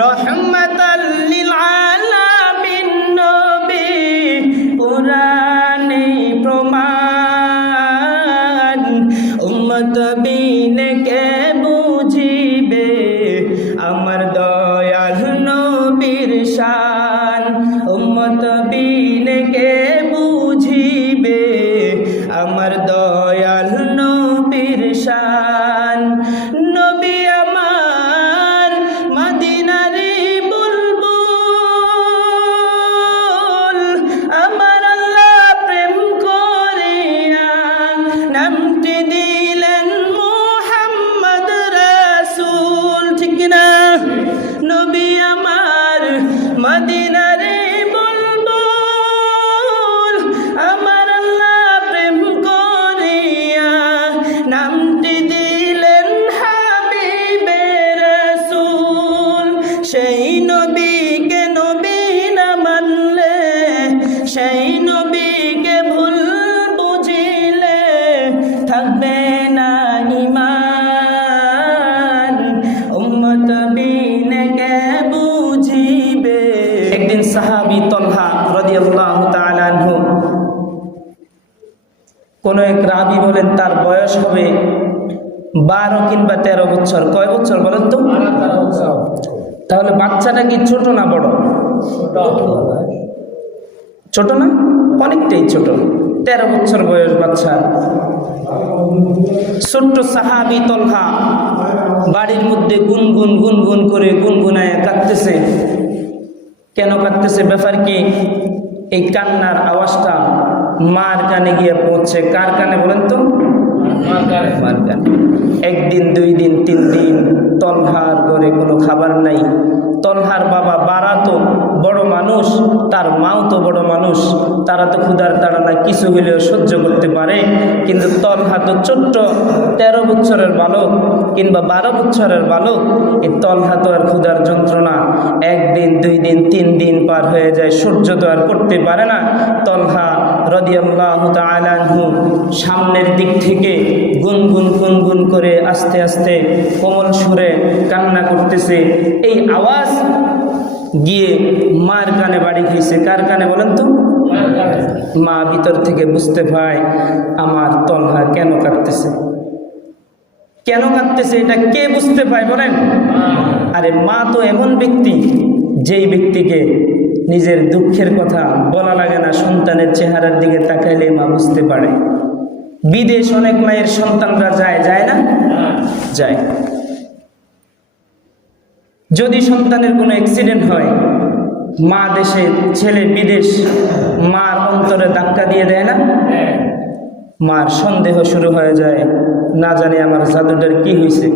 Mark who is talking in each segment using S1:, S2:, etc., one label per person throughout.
S1: রহমতাল্লিল বছর কয় বছর বলেন তো? তাহলে বাচ্চাটা কি ছোট না বড়? ছোট না? অনেকটাই ছোট। তেরো বছর বয়স বাচ্চা। ছোট্ট সাহাবি তলহা বাড়ির মধ্যে গুনগুন গুনগুন করে গুনগুনায় কাঁদতেছে। কেন কাঁদতেছে? ব্যাপার কি? এই কান্নার আওয়াজটা মার কানে গিয়ে পৌঁছে। কার কানে বলেন তো? একদিন দুই দিন তিন দিন তলহার করে কোনো খাবার নাই। তলহার বাবা বারা তো বড় মানুষ, তার মাও তো বড় মানুষ। তারা তো ক্ষুধার তাড়না কিছু হলেও সহ্য করতে পারে। কিন্তু তলহা তো ছোট্ট, তেরো বছরের বালক কিংবা বারো বছরের বালক এই তলহা তো আর ক্ষুধার যন্ত্রণা। একদিন দুই দিন তিন দিন পার হয়ে যায়, সহ্য তো আর করতে পারে না। তলহা সামনের দিক থেকে গুনগুন গুনগুন করে আস্তে আস্তে কোমল সুরে কান্না করতেছে। এই আওয়াজ গিয়ে মার কানে বাড়ি খেয়েছে কার কানে বলেন তো? মা ভিতর থেকে বুঝতে পায় আমার তলহা কেন কাটতেছে কেন কাঁদতেছে এটা কে বুঝতে পায় বলেন? আরে মা তো এমন ব্যক্তি, যেই ব্যক্তিকে নিজের দুঃখের কথা বলা লাগে না, সন্তানের চেহারার দিকে তাকাইলে মা বুঝতে পারে। বিদেশ অনেক মায়ের সন্তানরা যায় যায় না? যায়। যদি সন্তানের কোনো অ্যাক্সিডেন্ট হয়, মা দেশে, ছেলে বিদেশ, মার অন্তরে ধাক্কা দিয়ে দেয় না? মার সন্দেহ শুরু হয়ে যায়, না জানি আমার জাদুটার কি হয়েছে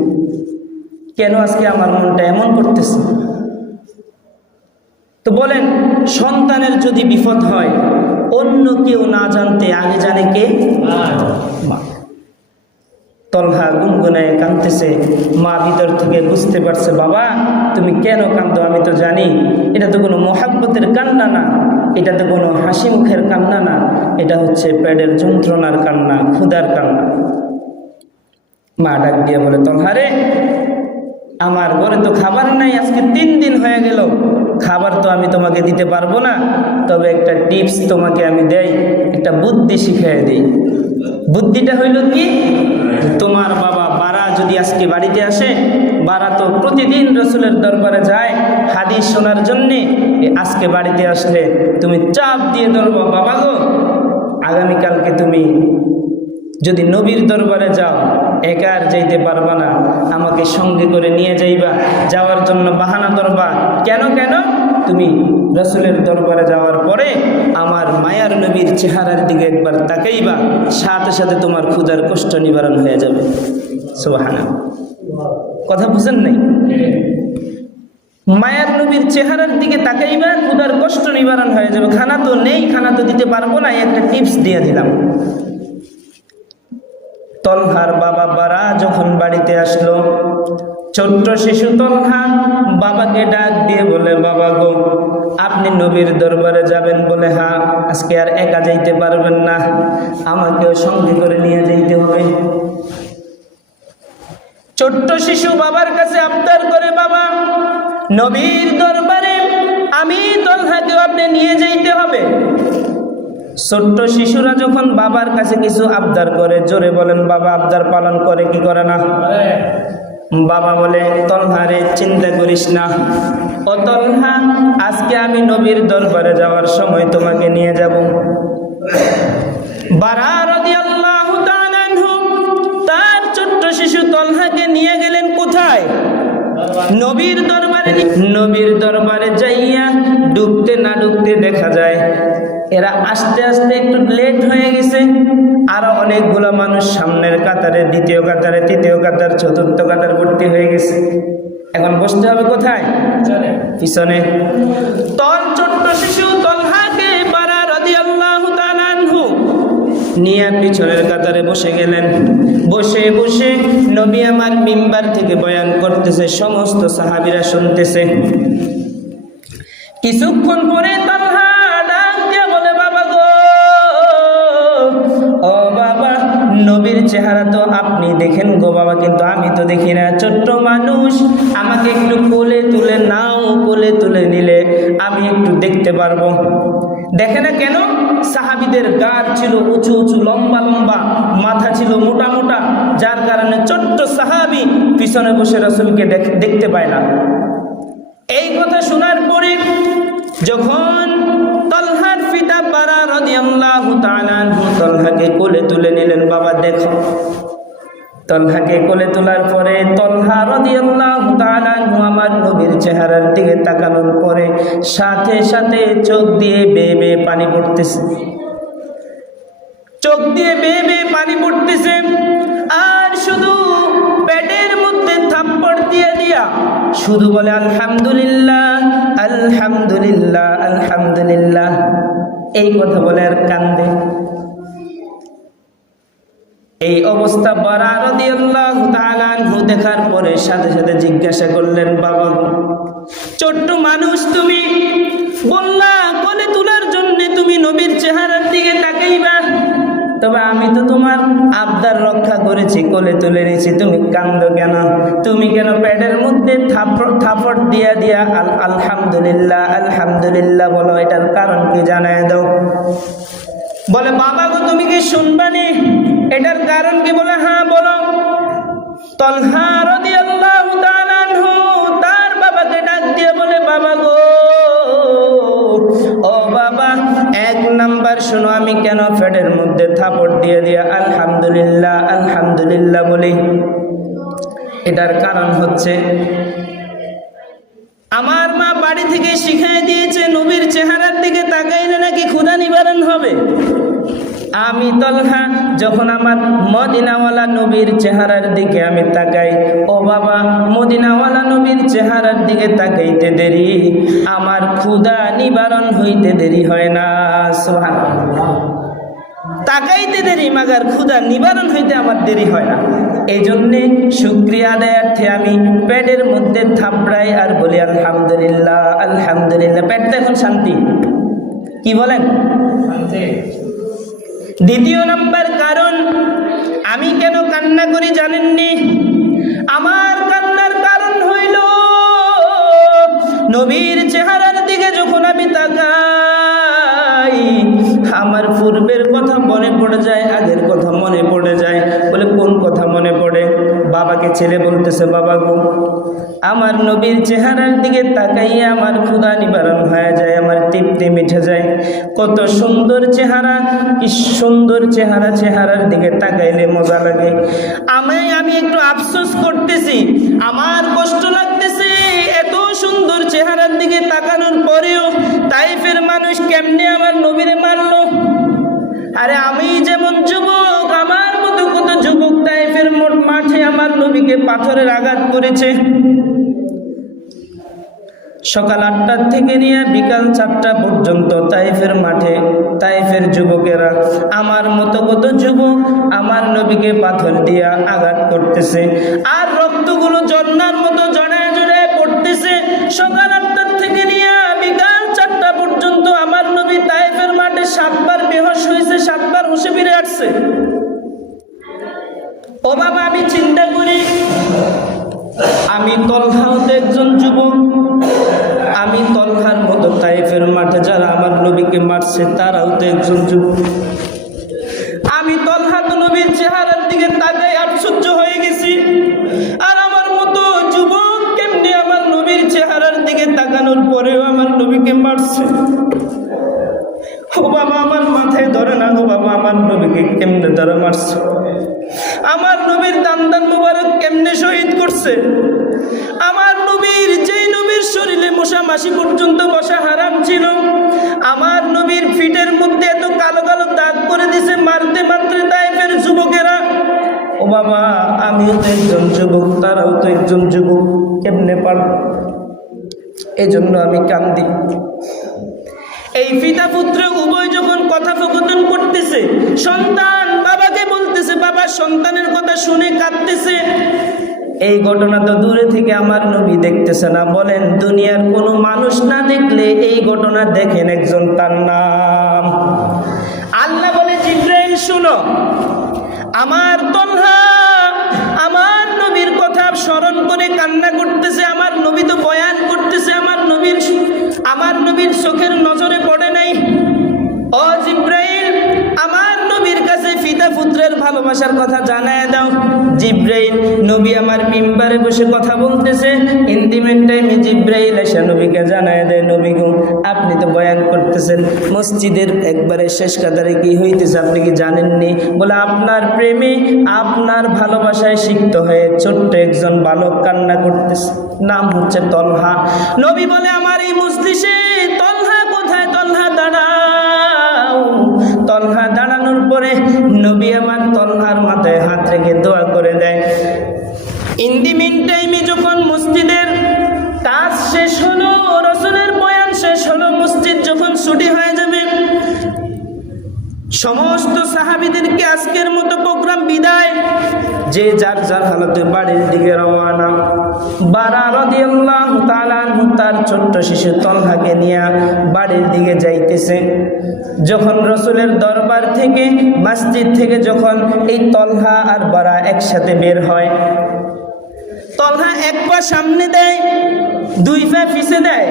S1: কেন আজকে আমার মনটা এমন করতেছে? তো বলেন, সন্তানের যদি বিপদ হয়, অন্য কেউ না জানতে আগে জানে কে? মা। তলহা গুনগুনায় কাঁদতেছে, মা ভিতর থেকে বুঝতে পারছে, বাবা, তুমি কেন কান্দো আমি তো জানি। এটা তো কোনো মহাব্বতের কান্না না, এটা তো কোনো হাসি মুখের কান্না না, এটা হচ্ছে পেটের যন্ত্রণার কান্না, ক্ষুধার কান্না। মা ডাক দিয়ে বলে তলহারে আমার ঘরে তো খাবার নাই, আজকে তিন দিন হয়ে গেল। খাবার তো আমি তোমাকে দিতে পারব না, তবে একটা টিপস তোমাকে আমি দেই, একটা বুদ্ধি শিখিয়ে দিই। বুদ্ধিটা হইল কি? তোমার বাবা বারা যদি আজকে বাড়িতে আসে, বারা তো প্রতিদিন রসুলের দরবারে যায়, হাদিস শোনার জন্যে আজকে বাড়িতে আসলে তুমি চাপ দিয়ে ধরবো, বাবা গো, আগামীকালকে তুমি যদি নবীর দরবারে যাও, একা আর যাইতে পারবা না। আমাকে সঙ্গে করে নিয়ে যাইবা। যাওয়ার জন্য বাহানা ধরবা। কেন কেন? তুমি রসুলের দরবারে যাওয়ার পরে আমার মায়ার নবীর চেহারার দিকে একবার তাকাইবা, সাথে সাথে তোমার ক্ষুধার কষ্ট নিবারণ হয়ে যাবে। সোহানা কথা বুঝেন নাই? মায়ার নবীর চেহারার দিকে তাকাইবা, ক্ষুধার কষ্ট নিবারণ হয়ে যাবে। খানা তো নেই, খানা তো দিতে পারব না একটা টিপস দিয়ে দিলাম। তলহার বাবা বারা যখন বাড়িতে আসলো, ছোট্ট শিশু তলহা বাবাকে ডাক দিয়ে বলে, বাবা গো, আপনি নবীর দরবারে যাবেন বলে, হা, আজকে আর একা যাইতে পারবেন না, আমাকেও সঙ্গে করে নিয়ে যাইতে হবে। ছোট্ট শিশু বাবার কাছে আবদার করে, বাবা, নবীর দরবারে আমি তলহাকেও আপনি নিয়ে যাইতে হবে। ছোট্ট শিশুরা যখন বাবার কাছে কিছু আবদার করে, জোরে বলেন, বাবা, আবদার পালন করে কি করে না? বাবা বলে তলহারে চিন্তা করিস না। ও তলহা আজকে আমি নবীর দরবারে যাওয়ার সময় তোমাকে নিয়ে যাব। তার ছোট্ট শিশু তলহাকে নিয়ে গেলেন কোথায়? নবীর দরবারে। নবীর দরবারে যাইয়া ঢুকতে না ঢুকতে দেখা যায় এরা আস্তে আস্তে একটু লেট হয়ে গেছে। আরও অনেকগুলো মানুষ সামনের কাতারে, দ্বিতীয় কাতারে, তৃতীয় কাতার, চতুর্থ কাতার ভর্তি হয়ে গেছে। এখন বসতে হবে কোথায়? পিছনে। তল ছোট্ট শিশু তলহাকে রাদিয়াল্লাহু তাআলা আনহু। নিয়ে পিছনের কাতারে বসে গেলেন। বসে বসে নবী আমার মিম্বার থেকে বয়ান করতেছে, সমস্ত সাহাবীরা শুনতেছে। কিছুক্ষণ পরে তালহা নবীর চেহারা তো আপনি দেখেন গো বাবা, কিন্তু আমি তো দেখি না। ছোট্ট মানুষ, আমাকে একটু কোলে তুলে নাও, কোলে তুলে নিলে আমি একটু দেখতে পারব। দেখে না কেন? সাহাবিদের গাছ ছিল উঁচু উঁচু, লম্বা লম্বা, মাথা ছিল মোটা মোটা, যার কারণে ছোট্ট সাহাবি পিছনে বসে রসুলকে দেখ- দেখতে পায় না। এই কথা শোনার পরে যখন তলহাকে কোলে তুলে নিলেন, বাবা, দেখো। তলহাকে কোলে তোলার পরে তলহা রাদিয়াল্লাহু আমার নবীর চেহারার দিকে তাকানোর পরে সাথে সাথে চোখ দিয়ে বেয়ে বেয়ে পানি পড়তেছে। চোখ দিয়ে বেয়ে বেয়ে পানি পড়তেছে। আর শুধু পেটের মধ্যে থাপ্পড় দিয়ে দিয়া শুধু বলে, আলহামদুলিল্লাহ আলহামদুলিল্লাহ আলহামদুলিল্লাহ। এই কথা বলে আর কান্দে। এই অবস্থা বারা দিন দেখার পরে সাথে সাথে জিজ্ঞাসা করলেন, বাবা, ছোট্ট মানুষ তুমি, বললা, বলে তোলার জন্য তুমি নবীর চেহারার দিকে তাকাইবা? তবে আমি তো তোমার আবদার রক্ষা করেছি, কোলে তুলে নিয়েছি। তুমি কান্দ কেন? তুমি কেন প্যাডের মধ্যে থাপড় থাপড় দিয়া দিয়া আল আলহামদুলিল্লাহ আলহামদুলিল্লাহ বলো, এটার কারণ কি জানায় দাও? বলে, বাবা গো, তুমি কি শুনবানি? এটার কারণ কি বলে? হ্যাঁ বলো। তলহা রাদিয়াল্লাহু শোনো, আমি কেন ফ্যাটের মধ্যে থাপড় দিয়ে দিয়ে আলহামদুলিল্লাহ আলহামদুলিল্লাহ বলি? এটার কারণ হচ্ছে, আমার মা বাড়ি থেকে শিখাই দিয়েছে, নবীর চেহারার দিকে তাকাইলে নাকি ক্ষুধা নিবারণ হবে। আমি তলহা যখন আমার মদিনাওয়ালা নবীর চেহারার দিকে আমি তাকাই, ও বাবা, মদিনাওয়ালা নবীর চেহারার দিকে তাকাইতে দেরি। আমার ক্ষুধা নিবারণ হইতে দেরি হয় না। সোহান তাকাইতে দেরি, মাগার ক্ষুধা নিবারণ হইতে আমার দেরি হয় না। এই জন্যে শুক্রিয়া আদায়ার্থে আমি পেটের মধ্যে থাপড়াই আর বলি, আলহামদুলিল্লাহ আলহামদুলিল্লাহ। পেটটা এখন শান্তি। কি বলেন? দ্বিতীয় নম্বর কারণ, আমি কেন কান্না করি জানেননি? আমার কান্নার কারণ হইল, নবীর চেহারার দিকে যখন আমি তাকাই, আমার পূর্বের কথা মনে পড়ে যায়, আগের কথা মনে পড়ে যায়। বাবাকে ছেলে বলতেছে, বাবা গো, আমার নবীর চেহারার দিকে তাকাইয়া আমার ক্ষুধা নিবারণ হয়ে যায়, আমার তৃপ্তি মিঠে যায়। কত সুন্দর চেহারা, কি সুন্দর চেহারা, চেহারার দিকে তাকাইলে মজা লাগে। আমায় আমি একটু আফসোস করতেছি, আমার কষ্ট লাগতেছে নবীকে পাথরের আঘাত করেছে। সকাল আটটার থেকে নিয়ে বিকাল চারটা পর্যন্ত তাইফের মাঠে তাইফের যুবকেরা, আমার মতো কত যুবক আমার নবীকে পাথর দিয়া আঘাত করতেছে। আর রক্তগুলো জন্নার মতো জড়ায় জড়ায় পড়তেছে। সকাল আটটার থেকে নিয়ে বিকাল চারটা পর্যন্ত আমার নবী তাইফের মাঠে সাতবার বেহস হয়েছে, সাতবার হুসে ফিরে আসছে ও বাবা, আমি চিন্তা আমি তলখা হতে একজন যুবক, আমি তলখার মতো তাইফের মাঠে যারা আমার নবীকে মারছে, তারাও তো একজন যুবক। একজন যুবক কেমনে পার এই জন্য আমি কান্দি। এই পিতা পুত্র উভয় যখন কথোপকথন করতেছে, সন্তান বাবাকে বলতেছে, বাবা সন্তানের কথা শুনে কাঁদতেছে। এই ঘটনা তো দূরে থেকে আমার নবী দেখতেছে না, বলেন দুনিয়ার কোনো মানুষ না দেখলে এই ঘটনা দেখেন একজন তার নাম। আল্লাহ বলে, জিব্রাইল, শুনো, আমার তলহা কান্না করতেছে, আমার নবী তো বয়ান করতেছে, আমার নবীর আমার নবীর চোখের নজরে পড়ে নাই। অজিব্রাইল জিব্রাইল, আমার নবীর কাছে ফিতা পুত্রের ভালোবাসার কথা জানায় দাও। জিব্রাইল, নবী আমার মিম্বারে বসে কথা বলতেছে। ইন্দিমের টাইমে জিব্রাইল এসে নবীকে জানায় দেয়, নবী গো, আপনি তো বয়ান করতেছেন, মসজিদের একবারে শেষ কাতারে কি হইতেছে আপনি কি জানেননি? বলে, আপনার প্রেমে আপনার ভালোবাসায় সিক্ত হয়ে ছোট্ট একজন বালক কান্না করতেছে। নাম হচ্ছে তলহা। নবী বলে, আমার এই মসজিষে তলহা কোথায়? তলহা দাঁড়াও। তলহা দাঁড়ানোর পরে নবী আমার তলহার মাথায় হাত রেখে দেয় ইন দি টাইমে যখন মসজিদের কাজ শেষ হলো, রসুলের বয়ান শেষ হলো, মসজিদ যখন ছুটি হয়ে যাবে, সমস্ত সাহাবিদেরকে আজকের মতো প্রোগ্রাম বিদায়। যে যার যার হালতে বাড়ির দিকে রওয়ানা বারা রাদিয়াল্লাহু তাআলা আনহু তার ছোট্ট শিশু তলহাকে নিয়ে বাড়ির দিকে যাইতেছে। যখন রসুলের দরবার থেকে, মসজিদ থেকে যখন এই তলহা আর বারা একসাথে বের হয় তলহা এক পা সামনে দেয়, দুই পা পিছে দেয়।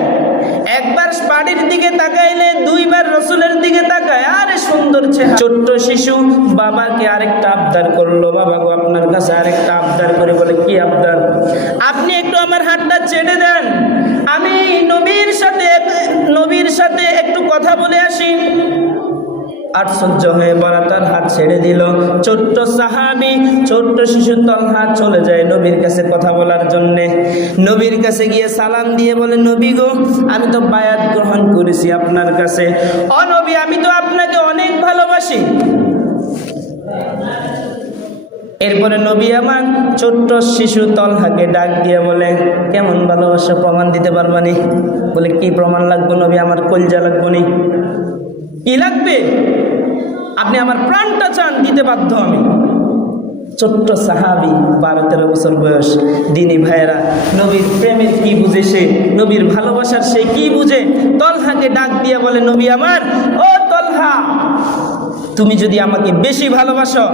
S1: একবার বাড়ির দিকে তাকাইলে, দুইবার রসুলের দিকে তাকায়। আরে সুন্দর চেহারা। ছোট্ট শিশু বাবাকে আরেকটা আবদার করল। বাবা গো, আপনার কাছে আরেকটা আবদার করে বলে, কি আবদার? আপনি একটু আমার হাতটা ছেড়ে দেন। আমি নবীর সাথে নবীর সাথে একটু কথা বলে আসি। আশ্চর্য হয়ে বলা তার হাত ছেড়ে দিল। ছোট্ট সাহাবি, ছোট্ট শিশু হাত চলে যায় নবীর কাছে কথা বলার জন্যে। নবীর কাছে গিয়ে সালাম দিয়ে বলে, নবী গো, আমি তো বায়াত গ্রহণ করেছি আপনার কাছে। অ নবী, আমি তো আপনাকে অনেক ভালোবাসি। এরপরে নবী আমার ছোট্ট শিশু তলহাকে ডাক দিয়ে বলে, কেমন ভালোবাসা, প্রমাণ দিতে পারবানি? বলে, কি প্রমাণ লাগবো নবী? আমার কলজা লাগবো নি। কি লাগবে? আপনি আমার প্রাণটা চান, দিতে বাধ্য আমি। ছোট্ট সাহাবি বারো তেরো বছর বয়স। দিনী ভাইয়েরা, নবীর প্রেমের কি বুঝে সে? নবীর ভালোবাসার সে কি বুঝে? তলহাকে ডাক দিয়ে বলে, নবী আমার, ও তলহা তুমি যদি আমাকে বেশি ভালোবাসো,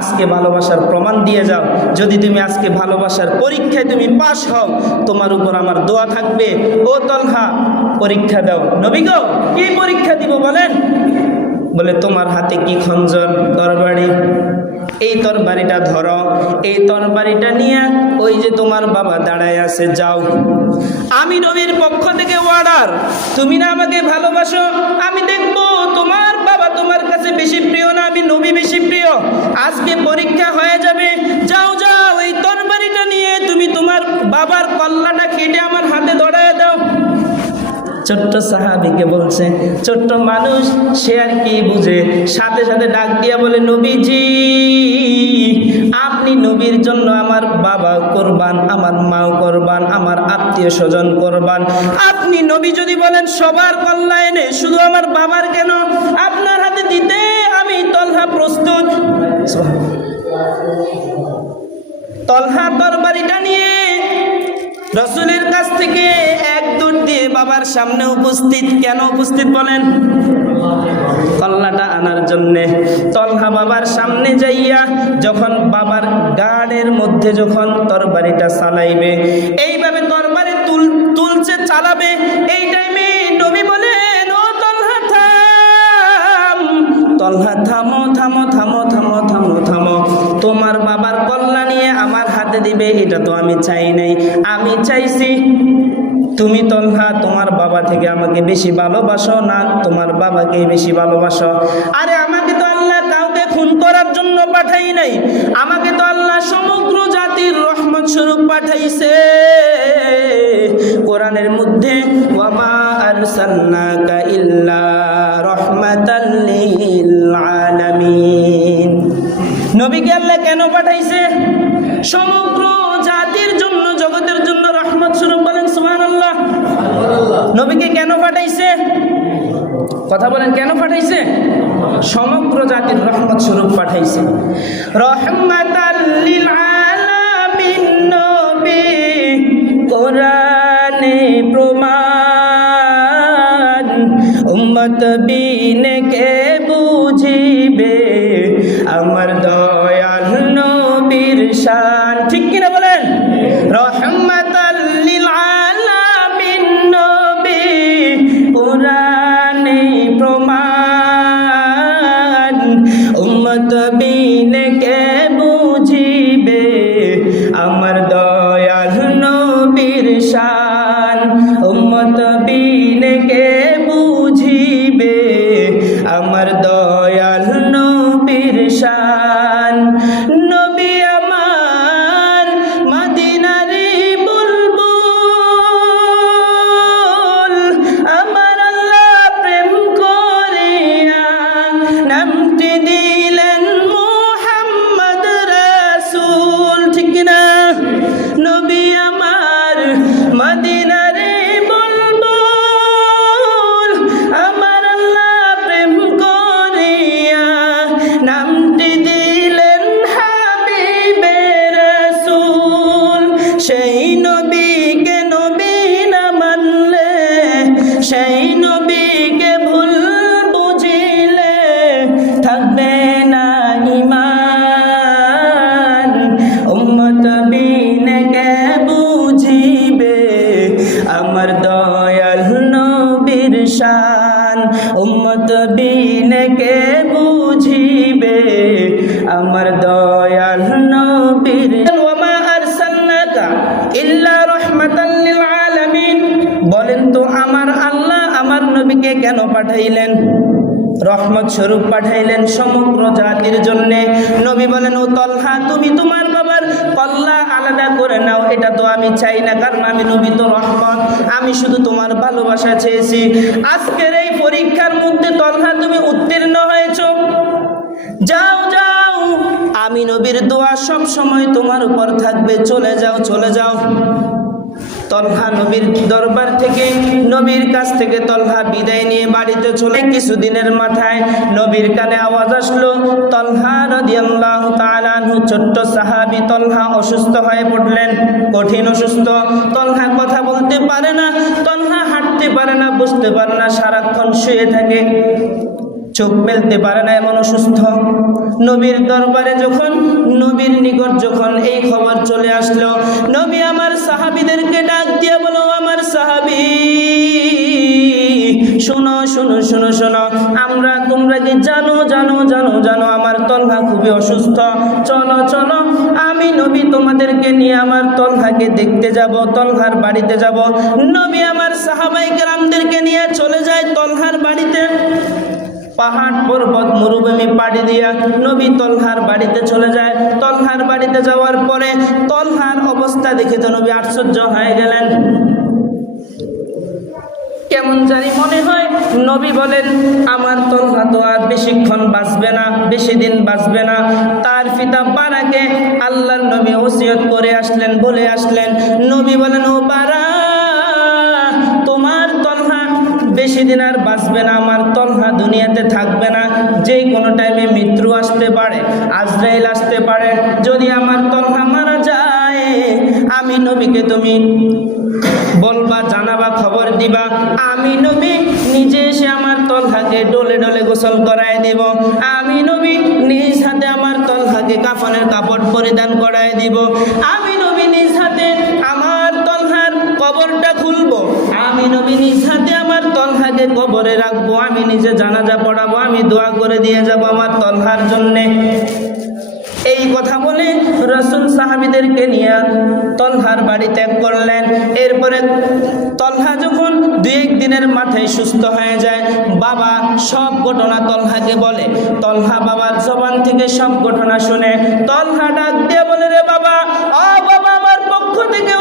S1: আজকে ভালোবাসার প্রমাণ দিয়ে যাও। যদি তুমি আজকে ভালোবাসার পরীক্ষায় তুমি পাশ হও, তোমার উপর আমার দোয়া থাকবে। ও তলহা, পরীক্ষা দাও। নবী গো, কি পরীক্ষা দিব বলেন? বলে, তোমার হাতে কি খঞ্জন? তরবারি। এই তরবারিটা ধরো। এই তরবারিটা নিয়ে ওই যে তোমার বাবা দাঁড়ায় আছে, যাও। আমি নবীর পক্ষ থেকে অর্ডার তুমি না আমাকে ভালোবাসো, আমি দেখব বেশি প্রিয় না? আমি নবী বেশি প্রিয়। আজকে পরীক্ষা হয়ে যাবে। যাও যাও, এই তরবারিটা নিয়ে তুমি তোমার বাবার কল্লাটা কেটে আমার হাতে ধরায় দাও। ছোট্ট সাহাবিকে বলছে, ছোট্ট মানুষ, সে আর কি বুঝে? সাথে সাথে ডাক দিয়া বলে, নবীজি, আপনি নবীর জন্য আমার বাবা করবান, আমার মাও করবান, আমার আত্মীয় স্বজন করবান। আপনি নবী যদি বলেন, সবার কল্যাণে শুধু আমার বাবার কেন? আপনার হাতে দিতে প্রস্তুত। তরবারিটা নিয়ে রসুলের কাছ থেকে এক দূর দিয়ে বাবার সামনে উপস্থিত। কেন উপস্থিত বলেন? কল্লাটা আনার জন্যে। তলহা বাবার সামনে যাইয়া যখন বাবার গাড়ের মধ্যে যখন তরবারিটা চালাইবে, এইভাবে তরবারি তুল, তুলছে, চালাবে, এই টাইমে তলহা থামো থামো থামো থামো থামো থামো। তোমার বাবার কল্যাণ নিয়ে আমার হাতে দিবে, এটা তো আমি চাই নাই। আমি চাইছি, তুমি তলহা তোমার বাবা থেকে আমাকে বেশি ভালোবাসো না, তোমার বাবাকে বেশি ভালোবাসো। আরে, আমাকে তো আল্লাহ কাউকে খুন করার জন্য পাঠাই নাই। আমাকে তো আল্লাহ সমগ্র জাতির রহমত স্বরূপ পাঠাইছে। কোরআনের মধ্যে ওয়ামা আরসালনাকা ইল্লা পাঠাইছে। সমগ্র জাতির জন্য, জগতের জন্য রহমত স্বরূপ বলেন সুবহানাল্লাহ। নবীকে কেন পাঠাইছে? কথা বলেন, কেন পাঠাইছে? সমগ্র জাতির রহমত স্বরূপ পাঠাইছে। নবী, কোরআনে প্রমাণ। উম্মত বিনে কে বুঝিবে? আমার দয়াল শান ঠিক কিনা বলেন? রহমাতাল্লিল বলেন তো, আমার আল্লাহ আমার নবীকে কেন পাঠাইলেন? রহমত স্বরূপ পাঠাইলেন সমগ্র জাতির জন্য। নবী বলেন, ও তলহা, তুমি তোমার বাবার কল্লা আলাদা করে নাও, এটা তো আমি চাই না, কারণ আমি নবী তো রহমত। আমি শুধু তোমার ভালোবাসা চেয়েছি। আজকের এই পরীক্ষার মধ্যে তলহা, তুমি উত্তীর্ণ হয়েছ। আমি নবীর দোয়া সব সময় তোমার উপর থাকবে। চলে যাও চলে যাও। তলহা নবীর দরবার থেকে, নবীর কাছ থেকে তলহা বিদায় নিয়ে বাড়িতে চলে কিছুদিনের মাথায় নবীর কানে আওয়াজ আসলো। তলহা রাদিয়াল্লাহু তাআলা আনহু, ছোট্ট সাহাবি তলহা অসুস্থ হয়ে পড়লেন, কঠিন অসুস্থ। তলহা কথা বলতে পারে না, তলহা হাঁটতে পারে না, বুঝতে পারে না, সারাক্ষণ শুয়ে থাকে। চোখ মেলতে পারে না এমন অসুস্থ। নবীর দরবারে যখন, নবীর নিকট যখন এই খবর চলে আসলো, নবী আমার সাহাবিদেরকে ডাক দিয়ে বলো, আমার সাহাবি, শোনো শোনো শোনো শোনো, আমরা তোমরা কি জানো জানো জানো জানো, আমার তলহা খুবই অসুস্থ। চলো চলো, আমি নবী তোমাদেরকে নিয়ে আমার তলহাকে দেখতে যাব, তলহার বাড়িতে যাব। নবী আমার সাহাবাই গ্রামদেরকে নিয়ে চলে যায় তলহার বাড়িতে। পাহাড় পর্বত মরুভূমি পাড়ি দিয়া নবী তলহার বাড়িতে চলে যায়। তলহার বাড়িতে যাওয়ার পরে তলহার অবস্থা দেখে তো নবী আশ্চর্য হয়ে গেলেন। কেমন জানি মনে হয় নবী বলেন, আমার তলহা তো আর বেশিক্ষণ বাঁচবে না বেশি দিন বাঁচবে না। তার পিতা বারাকে আল্লাহর নবী ওসিয়ত করে আসলেন, বলে আসলেন। নবী বলেন, ও বারা বেশি দিন আর বাঁচবে না, আমার তলহা দুনিয়াতে থাকবে না। যে কোনো টাইমে মৃত্যু আসতে পারে, আজরাইল আসতে পারে। যদি আমার তলহা মারা যায়, আমি নবীকে তুমি বলবা, জানাবা, খবর দিবা। আমি নবী, নিজে এসে আমার তলহাকে ডলে ডলে গোসল করায় দিব। আমি নবী, নিজ হাতে আমার তলহাকে কাফনের কাপড় পরিধান করায় দিব। আমি নবী, নিজ হাতে আমার তলহার কবরটা খুলবো। আমি নবী, নিজ হাতে কবরে রাখব, আমি নিজে জানাজা পড়াবো, আমি দোয়া করে দিয়ে যাব আমার তলহার জন্যে। এই কথা বলে রসুল সাহাবিদেরকে নিয়ে তলহার বাড়ি ত্যাগ করলেন। এরপরে তলহা যখন দুই এক দিনের মাথায় সুস্থ হয়ে যায়, বাবা সব ঘটনা তলহাকে বলে। তলহা বাবার জবান থেকে সব ঘটনা শুনে তলহা ডাক দিয়ে বলে, রে বাবা ও বাবা আমার পক্ষ থেকে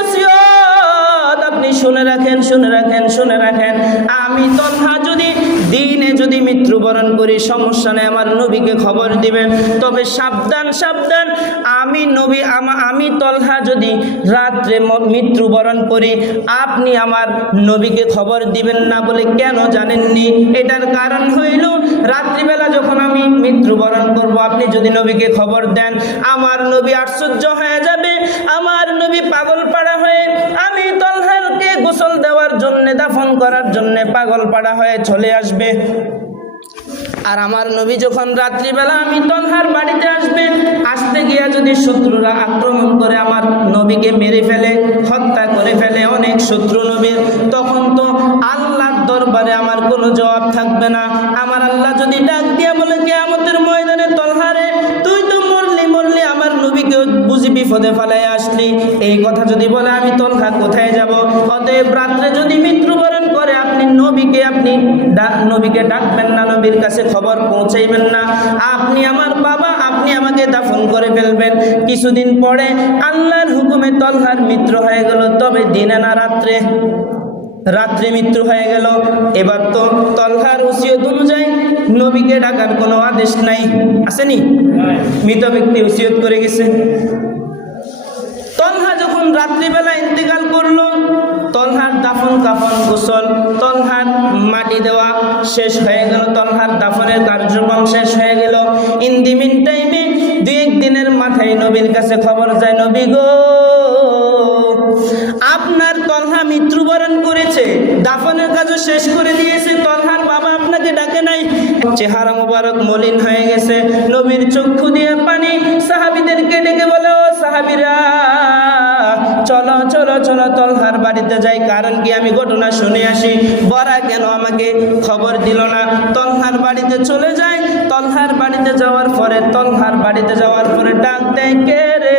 S1: আপনি শুনে রাখেন শুনে রাখেন শুনে রাখেন। যদি মৃত্যুবরণ করি, সমস্যা নেই, আমার নবীকে খবর দিবেন তবে সাবধান সাবধান। আমি নবী, আমা- তলহা যদি রাত্রে মৃত্যুবরণ করি, আপনি আমার নবীকে খবর দিবেন না বলে কেন জানেননি? এটার কারণ হইল, রাত্রিবেলা যখন আমি মৃত্যুবরণ করব, আপনি যদি নবীকে খবর দেন, আমার নবী আশ্চর্য হয়ে যাবে। আমার নবী পাগল দাফন করার জন্যে পাগল পাড়া হয়ে চলে আসবে। আর আমার নবী যখন রাত্রিবেলা আমি তলহার বাড়িতে আসবে, আসতে গিয়া যদি শত্রুরা আক্রমণ করে আমার নবীকে মেরে ফেলে, হত্যা করে ফেলে অনেক শত্রু নবীর, তখন তো আল্লাহর দরবারে আমার কোনো জবাব থাকবে না। আমার আল্লাহ যদি ডাক দিয়া বলে কেয়ামতের বিপদে ফেলাই আসলি। এই কথা যদি বলে, আমি তলহা কোথায় যাব? অতএব রাত্রে যদি মৃত্যুবরণ করে, আপনি নবীকে, আপনি ডা- নবীকে ডাকবেন না, নবীর কাছে খবর পৌঁছাইবেন না। আপনি আমার বাবা, আপনি আমাকে দাফন করে ফেলবেন। কিছুদিন পরে আল্লাহর হুকুমে তলহার মৃত্যু হয়ে গেল, তবে দিনে না রাত্রে। রাত্রে মৃত্যু হয়ে গেল। এবার তো তলহার উসিয়ত অনুযায়ী নবীকে ডাকার কোনো আদেশ নাই। আসেনি? মৃত ব্যক্তি উসিয়ত করে গেছে। রাত্রিবেলা ইন্তেকাল করল তলহার দাফন কাফন গোসল তলহার মাটি দেওয়া শেষ হয়ে গেল তলহার দাফনের কার্যক্রম শেষ হয়ে গেল। ইন দি মিন টাইমে দু এক দিনের মাথায় নবীর কাছে খবর যায়, নবী গো, আপনার তলহা মৃত্যুবরণ করেছে, দাফনের কাজও শেষ করে দিয়েছে তলহার বাবা আপনাকে ডাকে নাই। চেহারা মোবারক মলিন হয়ে গেছে, নবীর চক্ষু দিয়ে পানি সাহাবিদেরকে ডেকে বলে, ও সাহাবিরা চলো চলো চলো, তলহার বাড়িতে যাই, কারণ কি আমি ঘটনা শুনে আসি। বরা কেন আমাকে খবর দিল না? তলহার বাড়িতে চলে যায় তলহার বাড়িতে যাওয়ার পরে, তলহার বাড়িতে যাওয়ার পরে ডাক দেয় কে রে?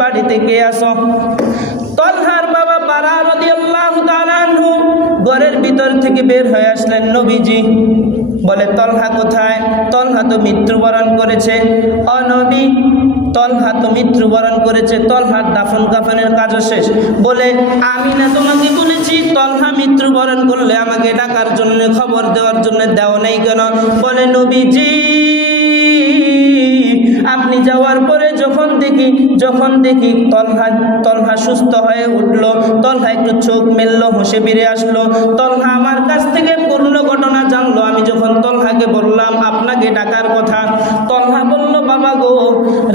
S1: বাড়িতে কে আসো তলহার বাবা বারা ঘরের ভিতর থেকে বের হয়ে আসলেন নবীজি। বলে, তলহা কোথায়? তলহা তো মৃত্যুবরণ করেছে। অনবী তলহা তো মৃত্যুবরণ করেছে তলহার দাফন কাফনের কাজও শেষ। বলে, আমি না তোমাকে বলেছি তলহা মৃত্যুবরণ করলে আমাকে ডাকার জন্য, খবর দেওয়ার জন্য দেওয়া নেই কেন? বলে, নবীজি, আপনি যাওয়ার পরে যখন দেখি যখন দেখি তলহা তলহা সুস্থ হয়ে উঠল তলহা একটু চোখ মেললো হেসে ফিরে আসলো তলহা আমার কাছ থেকে পূর্ণ ঘটনা জানলো। আমি যখন তলহাকে বললাম, আপনাকে ডাকার কথা? তলহা বলল বাবা গো,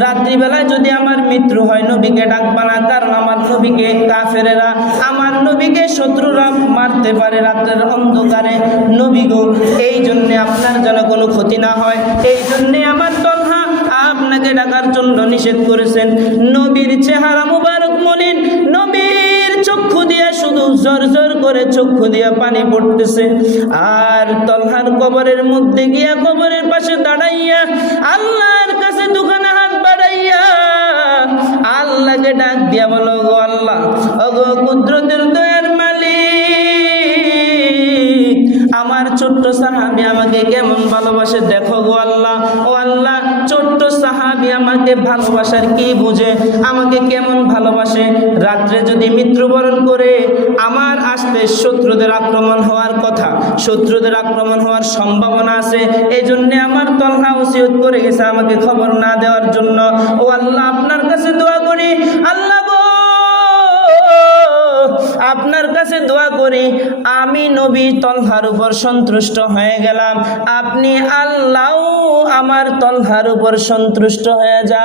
S1: রাত্রিবেলায় যদি আমার মৃত্যু হয়, নবীকে ডাকবা না কারণ আমার নবীকে কাফেরেরা, আমার নবীকে শত্রুরা মারতে পারে রাত্রের অন্ধকারে। নবী গো, এই জন্যে আপনার যেন কোনো ক্ষতি না হয়, এই জন্যে আমার তলহা আপনাকে ডাকার জন্য নিষেধ করেছেন। নবীর চেহারা মুবারক মলিন, নবীর চক্ষু দিয়ে শুধু জোর জোর করে চক্ষু দিয়ে পানি পড়তেছে। আর তলহার কবরের মধ্যে গিয়া কবরের পাশে দাঁড়াইয়া আল্লাহর ভালোবাসার কি বুঝে? আমাকে কেমন ভালোবাসে? রাত্রে যদি মৃত্যুবরণ করে, আমার আসতে শত্রুদের আক্রমণ হওয়ার কথা, শত্রুদের আক্রমণ হওয়ার সম্ভাবনা আছে। এই জন্য আমার তলহা ওসিয়ত করে গেছে আমাকে খবর না দেওয়ার জন্য। ও আল্লাহ, আপনার কাছে দোয়া করি। আল্লাহ আপনার কাছে দোয়া করি। আমি নবী তলহার উপর সন্তুষ্ট হয়ে গেলাম। আপনি আল্লাহ আমার তলহার উপর সন্তুষ্ট হয়ে যান।